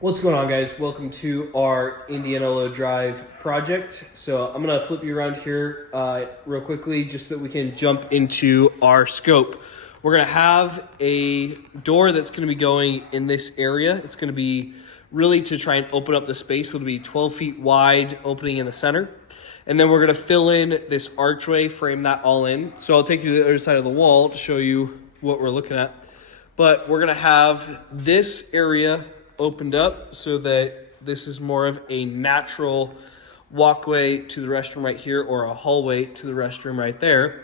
What's going on, guys? Welcome to our Indianola Drive project. So I'm going to flip you around here real quickly just so that we can jump into our scope. We're going to have a door that's going to be going in this area. It's going to be really to try and open up the space. It'll be 12 feet wide, opening in the center. And then we're going to fill in this archway, frame that all in. So I'll take you to the other side of the wall to show you what we're looking at. But we're going to have this area opened up so that this is more of a natural walkway to the restroom right here, or a hallway to the restroom right there.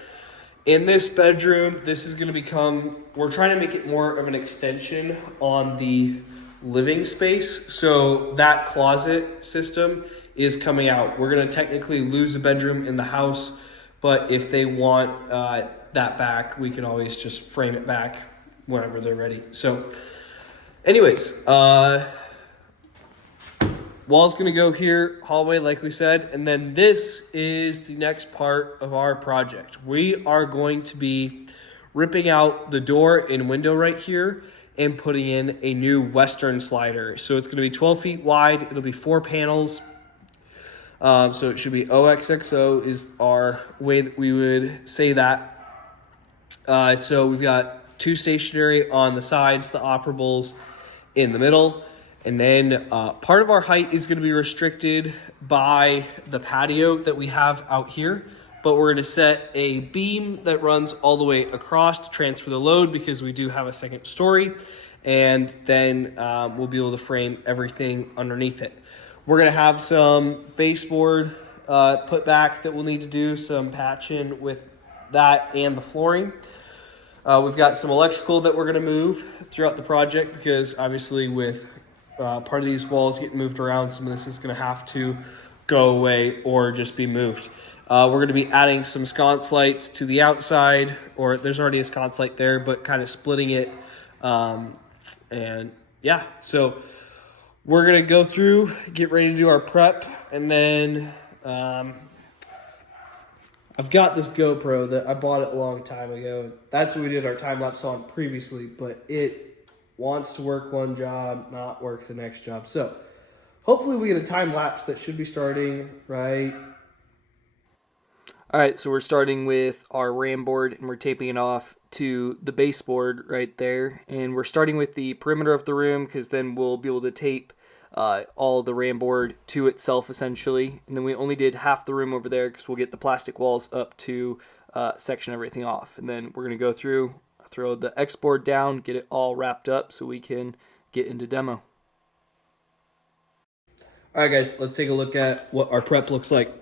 In this bedroom, this is going to become, we're trying to make it more of an extension on the living space. So that closet system is coming out. We're going to technically lose a bedroom in the house, but if they want that back, we can always just frame it back whenever they're ready. So anyways, wall's gonna go here, hallway like we said, and then this is the next part of our project. We are going to be ripping out the door and window right here and putting in a new western slider. So it's gonna be 12 feet wide, it'll be 4 panels. So it should be OXXO is our way that we would say that. So we've got 2 stationary on the sides, the operables in the middle, and then part of our height is going to be restricted by the patio that we have out here, but we're going to set a beam that runs all the way across to transfer the load because we do have a second story, and then we'll be able to frame everything underneath it. We're going to have some baseboard put back that we'll need to do some patching with that and the flooring. We've got some electrical that we're going to move throughout the project because obviously with part of these walls getting moved around, some of this is going to have to go away or just be moved. We're going to be adding some sconce lights to the outside, or there's already a sconce light there, but kind of splitting it. And yeah, so we're going to go through, get ready to do our prep, and then I've got this GoPro that I bought it a long time ago. That's what we did our time lapse on previously, but it wants to work one job, not work the next job. So hopefully we get a time lapse that should be starting right. All right, so we're starting with our RAM board and we're taping it off to the baseboard right there. And we're starting with the perimeter of the room because then we'll be able to tape all the RAM board to itself essentially. And then we only did half the room over there because we'll get the plastic walls up to section everything off. And then we're going to go through, throw the X board down, get it all wrapped up so we can get into demo. All right, guys, let's take a look at what our prep looks like.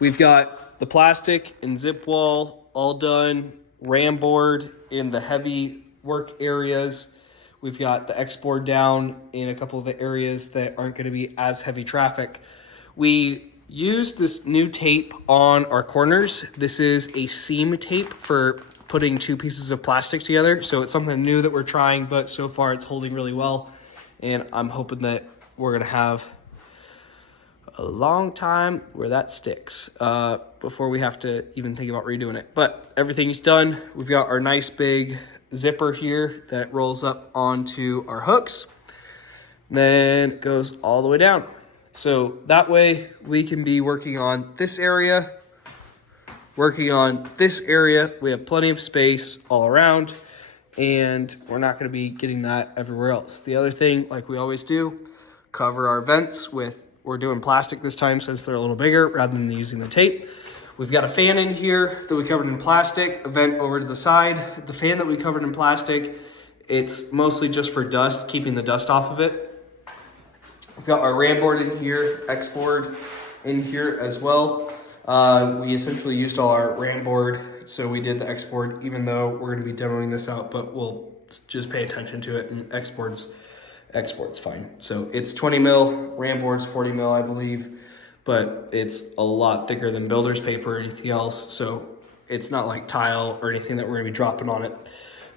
We've got the plastic and zip wall all done, RAM board in the heavy work areas. We've got the X board down in a couple of the areas that aren't going to be as heavy traffic. We used this new tape on our corners. This is a seam tape for putting 2 pieces of plastic together. So it's something new that we're trying, but so far it's holding really well. And I'm hoping that we're going to have a long time where that sticks before we have to even think about redoing it. But everything's done. We've got our nice big zipper here that rolls up onto our hooks, then it goes all the way down. So that way we can be working on this area, working on this area. We have plenty of space all around, and we're not going to be getting that everywhere else. The other thing, like we always do, cover our vents with, we're doing plastic this time since they're a little bigger rather than using the tape. We've got a fan in here that we covered in plastic, a vent over to the side. The fan that we covered in plastic, it's mostly just for dust, keeping the dust off of it. We've got our RAM board in here, X board in here as well. We essentially used all our RAM board, so we did the X board, even though we're gonna be demoing this out, but we'll just pay attention to it, and X board's fine. So it's 20 mil, RAM board's 40 mil, I believe. But it's a lot thicker than builder's paper or anything else, so it's not like tile or anything that we're going to be dropping on it.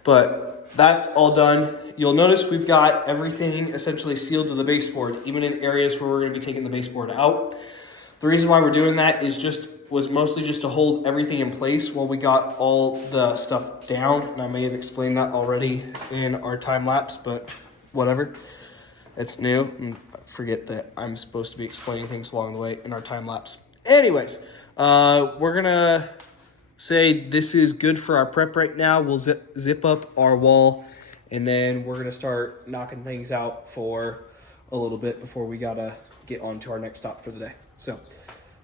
But that's all done. You'll notice we've got everything essentially sealed to the baseboard, even in areas where we're going to be taking the baseboard out. The reason why we're doing that was mostly just to hold everything in place while we got all the stuff down, and I may have explained that already in our time lapse, but whatever. It's new. And forget that I'm supposed to be explaining things along the way in our time lapse. Anyways, we're gonna say this is good for our prep right now. We'll zip up our wall, and then we're gonna start knocking things out for a little bit before we gotta get on to our next stop for the day. So,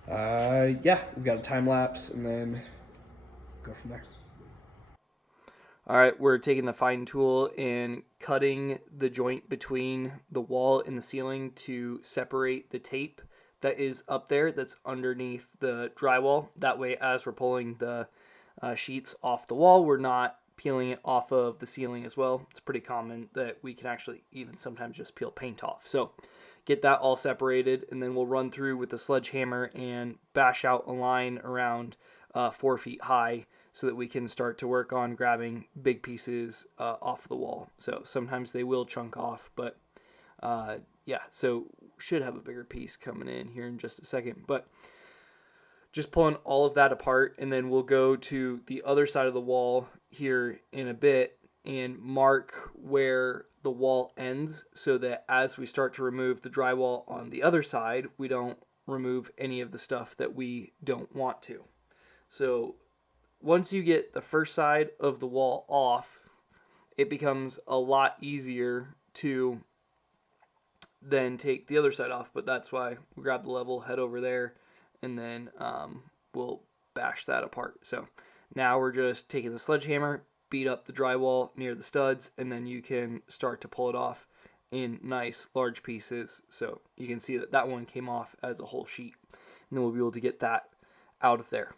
yeah, we've got a time lapse, and then go from there. All right, we're taking the fine tool and cutting the joint between the wall and the ceiling to separate the tape that is up there that's underneath the drywall. That way, as we're pulling the sheets off the wall, we're not peeling it off of the ceiling as well. It's pretty common that we can actually even sometimes just peel paint off. So get that all separated, and then we'll run through with the sledgehammer and bash out a line around 4 feet high, so that we can start to work on grabbing big pieces off the wall. So sometimes they will chunk off, but yeah, so should have a bigger piece coming in here in just a second. But just pulling all of that apart, and then we'll go to the other side of the wall here in a bit and mark where the wall ends, so that as we start to remove the drywall on the other side, we don't remove any of the stuff that we don't want to. So once you get the first side of the wall off, it becomes a lot easier to then take the other side off. But that's why we grab the level, head over there, and then we'll bash that apart. So now we're just taking the sledgehammer, beat up the drywall near the studs, and then you can start to pull it off in nice large pieces. So you can see that that one came off as a whole sheet, and then we'll be able to get that out of there.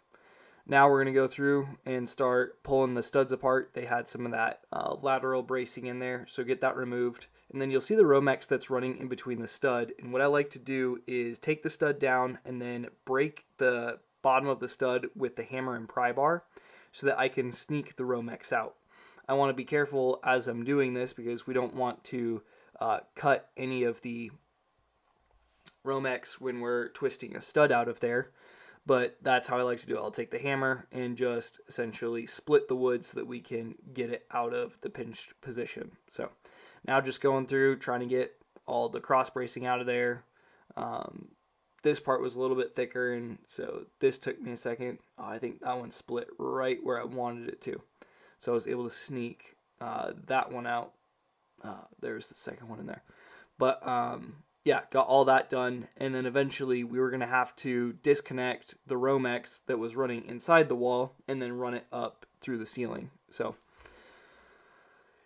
Now we're going to go through and start pulling the studs apart. They had some of that lateral bracing in there, so get that removed. And then you'll see the Romex that's running in between the stud. And what I like to do is take the stud down and then break the bottom of the stud with the hammer and pry bar so that I can sneak the Romex out. I want to be careful as I'm doing this because we don't want to cut any of the Romex when we're twisting a stud out of there. But that's how I like to do it. I'll take the hammer and just essentially split the wood so that we can get it out of the pinched position. So now just going through, trying to get all the cross bracing out of there. This part was a little bit thicker, and so this took me a second. Oh, I think that one split right where I wanted it to. So I was able to sneak that one out. There's the second one in there. But yeah, got all that done, and then eventually we were going to have to disconnect the Romex that was running inside the wall and then run it up through the ceiling. So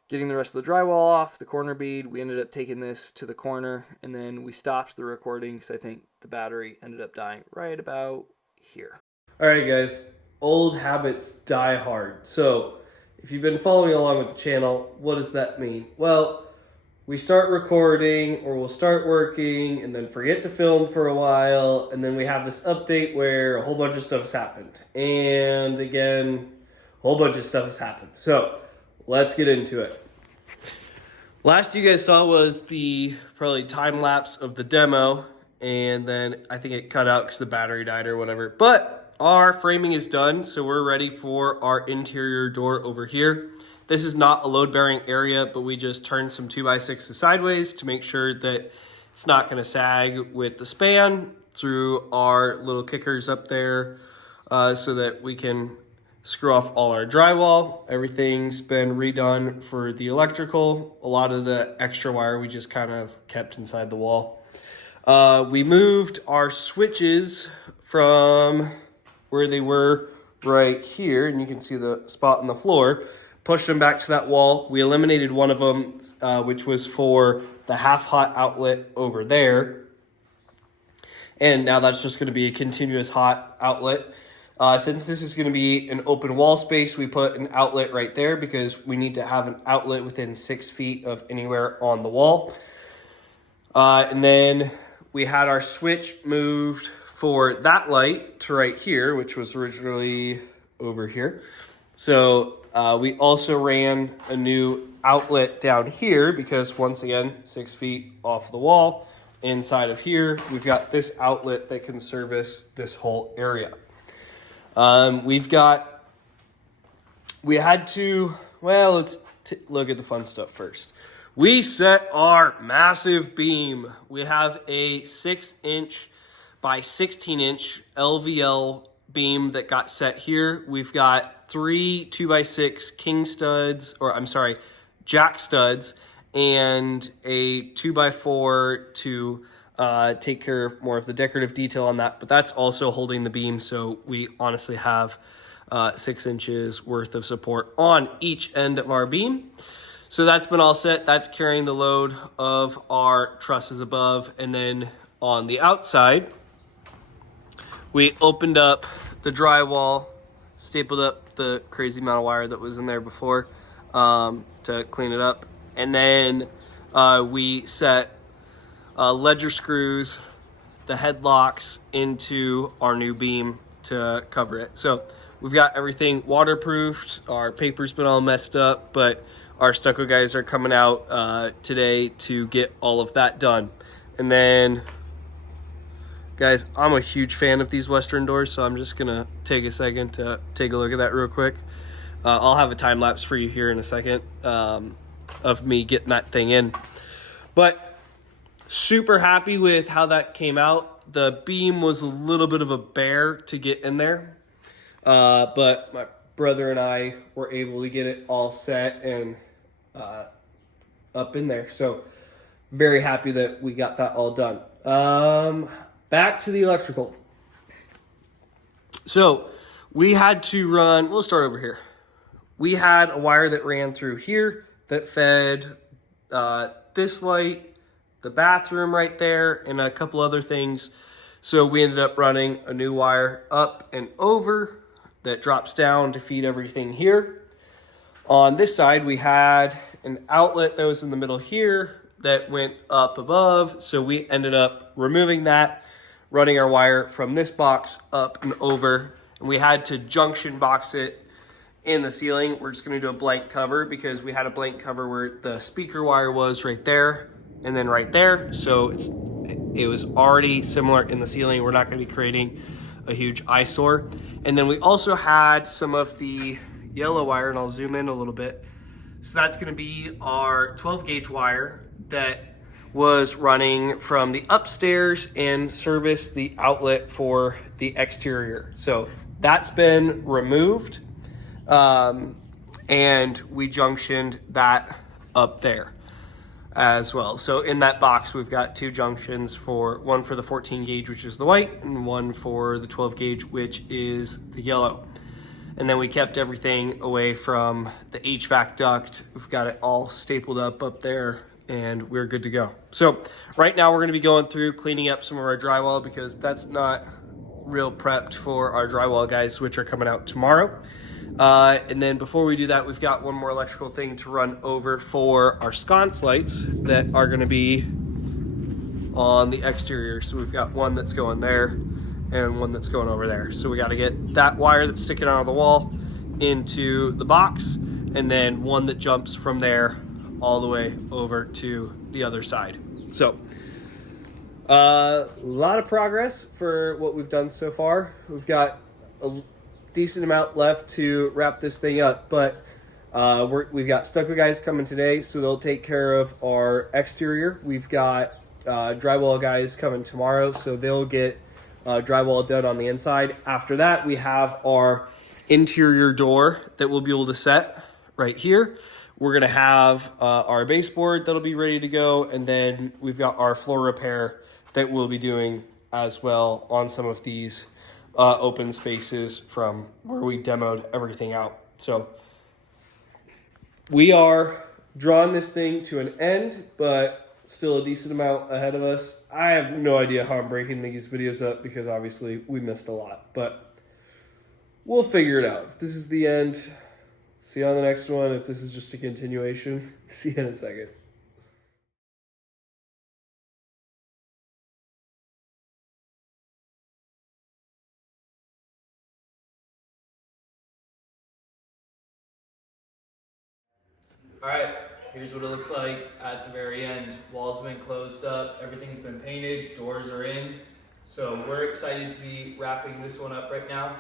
getting the rest of the drywall off, the corner bead, we ended up taking this to the corner, and then we stopped the recording because I think the battery ended up dying right about here. All right, guys, old habits die hard. So if you've been following along with the channel, what does that mean? Well, we start recording or we'll start working and then forget to film for a while, and then we have this update where a whole bunch of stuff has happened. And again, a whole bunch of stuff has happened. So let's get into it. Last you guys saw was the probably time lapse of the demo, and then I think it cut out because the battery died or whatever. But our framing is done, so we're ready for our interior door over here. This is not a load-bearing area, but we just turned some 2x6s sideways to make sure that it's not going to sag with the span through our little kickers up there, so that we can screw off all our drywall. Everything's been redone for the electrical. A lot of the extra wire we just kind of kept inside the wall. We moved our switches from where they were right here, and you can see the spot on the floor. Pushed them back to that wall. We eliminated one of them, which was for the half-hot outlet over there. And now that's just going to be a continuous hot outlet. Since this is going to be an open wall space, we put an outlet right there because we need to have an outlet within 6 feet of anywhere on the wall. And then we had our switch moved for that light to right here, which was originally over here. So we also ran a new outlet down here because, once again, 6 feet off the wall. Inside of here, we've got this outlet that can service this whole area. Let's look at the fun stuff first. We set our massive beam. We have a 6-inch by 16-inch LVL beam that got set here. We've got 3 2x6 king studs, or I'm sorry, jack studs, and a 2x4 to take care of more of the decorative detail on that. But that's also holding the beam, so we honestly have 6 inches worth of support on each end of our beam. So that's been all set. That's carrying the load of our trusses above. And then on the outside, we opened up the drywall, stapled up the crazy amount of wire that was in there before to clean it up. And then we set ledger screws, the headlocks into our new beam to cover it. So we've got everything waterproofed. Our paper's been all messed up, but our stucco guys are coming out today to get all of that done. And then, guys, I'm a huge fan of these Western doors, so I'm just gonna take a second to take a look at that real quick. I'll have a time lapse for you here in a second of me getting that thing in. But super happy with how that came out. The beam was a little bit of a bear to get in there, but my brother and I were able to get it all set and up in there. So very happy that we got that all done. Back to the electrical. So we had to run, we'll start over here. We had a wire that ran through here that fed this light, the bathroom right there, and a couple other things. So we ended up running a new wire up and over that drops down to feed everything here. On this side, we had an outlet that was in the middle here that went up above. So we ended up removing that, running our wire from this box up and over. And we had to junction box it in the ceiling. We're just going to do a blank cover because we had a blank cover where the speaker wire was right there and then right there. So it was already similar in the ceiling. We're not going to be creating a huge eyesore. And then we also had some of the yellow wire, and I'll zoom in a little bit. So that's going to be our 12 gauge wire that was running from the upstairs and serviced the outlet for the exterior. So that's been removed, and we junctioned that up there as well. So in that box, we've got 2 junctions, one for the 14 gauge, which is the white, and one for the 12 gauge, which is the yellow. And then we kept everything away from the HVAC duct. We've got it all stapled up there, and we're good to go. So right now we're gonna be going through cleaning up some of our drywall because that's not real prepped for our drywall guys, which are coming out tomorrow. And then before we do that, we've got one more electrical thing to run over for our sconce lights that are gonna be on the exterior. So we've got one that's going there and one that's going over there. So we got to get that wire that's sticking out of the wall into the box, and then one that jumps from there all the way over to the other side. So a lot of progress for what we've done so far. We've got a decent amount left to wrap this thing up, but we've got stucco guys coming today, so they'll take care of our exterior. We've got drywall guys coming tomorrow, so they'll get drywall done on the inside. After that, we have our interior door that we'll be able to set right here. We're gonna have our baseboard that'll be ready to go, and then we've got our floor repair that we'll be doing as well on some of these open spaces from where we demoed everything out. So we are drawing this thing to an end, but still a decent amount ahead of us. I have no idea how I'm breaking these videos up because obviously we missed a lot, but we'll figure it out. If this is the end, see you on the next one. If this is just a continuation, see you in a second. All right, here's what it looks like at the very end. Walls have been closed up, everything's been painted, doors are in. So we're excited to be wrapping this one up right now.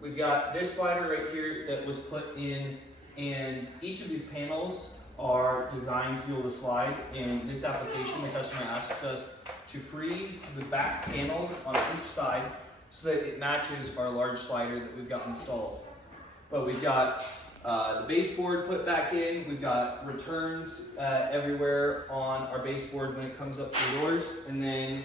We've got this slider right here that was put in, and each of these panels are designed to be able to slide. In this application, the customer asks us to freeze the back panels on each side so that it matches our large slider that we've got installed. But we've got the baseboard put back in. We've got returns everywhere on our baseboard when it comes up to the doors. And then,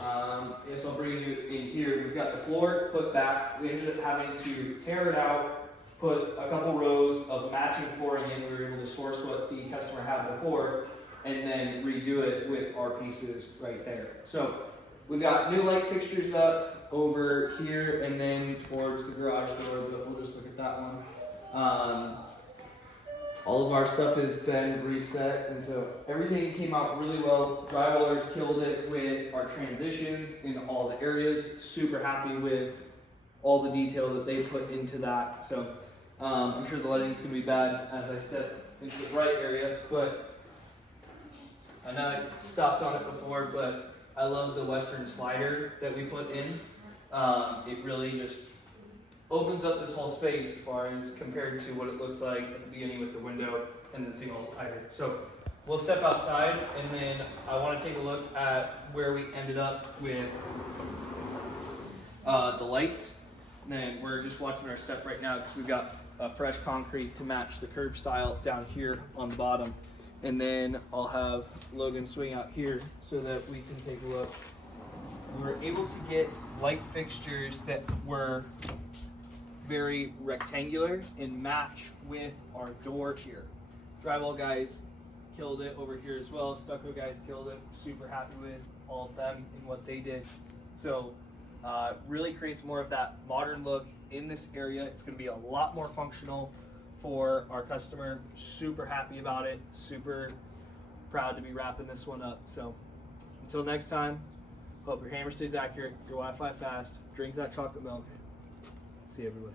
I guess I'll bring you in here. We've got the floor put back. We ended up having to tear it out, put a couple rows of matching flooring in. We were able to source what the customer had before, and then redo it with our pieces right there. So we've got new light fixtures up over here and then towards the garage door, but we'll just look at that one. All of our stuff has been reset, and so everything came out really well. Drywallers killed it with our transitions in all the areas. Super happy with all the detail that they put into that. So I'm sure the lighting's gonna be bad as I step into the bright area, but I know I stopped on it before, but I love the Western slider that we put in. It really just opens up this whole space as far as compared to what it looks like at the beginning with the window and the single slider. So we'll step outside, and then I want to take a look at where we ended up with the lights. And then we're just watching our step right now because we've got fresh concrete to match the curb style down here on the bottom. And then I'll have Logan swing out here so that we can take a look. We were able to get light fixtures that were very rectangular and match with our door here. Drywall guys killed it over here as well. Stucco guys killed it. Super happy with all of them and what they did. So really creates more of that modern look in this area. It's going to be a lot more functional for our customer. Super happy about it. Super proud to be wrapping this one up. So until next time, hope your hammer stays accurate, your Wi-Fi fast, drink that chocolate milk. See everybody.